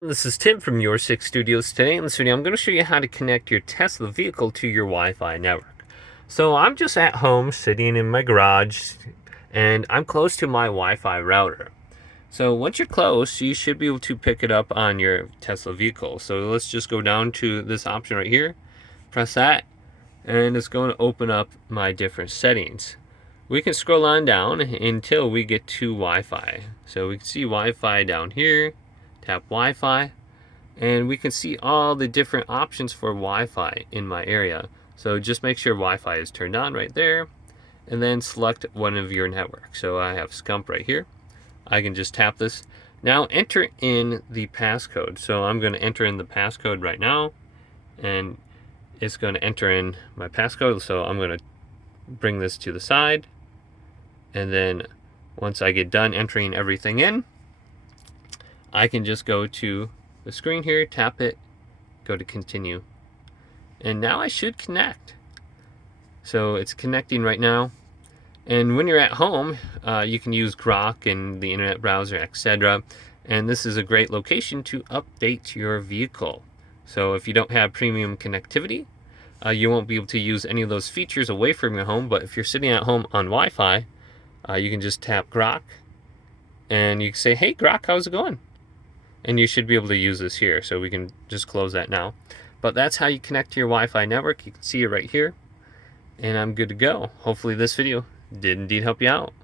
This is Tim from Your Six Studios. Today in this video, I'm going to show you how to connect your Tesla vehicle to your Wi-Fi network. So I'm just at home sitting in my garage and I'm close to my Wi-Fi router. So once you're close, you should be able to pick it up on your Tesla vehicle. So let's just go down to this option right here, press that, and it's going to open up my different settings. We can scroll on down until we get to Wi-Fi. So we can see Wi-Fi down here, tap Wi-Fi, and we can see all the different options for Wi-Fi in my area. So just make sure Wi-Fi is turned on right there, and then select one of your networks. So I have Scump right here. I can just tap this. Now enter in the passcode. So I'm going to enter in the passcode right now, and it's going to enter in my passcode. So I'm going to bring this to the side, and then once I get done entering everything in, I can just go to the screen here, tap it, go to continue, and now I should connect. So it's connecting right now. And when you're at home, you can use Grok and the internet browser, etc. And this is a great location to update your vehicle. So if you don't have premium connectivity, you won't be able to use any of those features away from your home. But if you're sitting at home on Wi-Fi, you can just tap Grok, and you can say, "Hey Grok, how's it going?" And you should be able to use this here. So we can just close that now. But that's how you connect to your Wi-Fi network. You can see it right here. And I'm good to go. Hopefully this video did indeed help you out.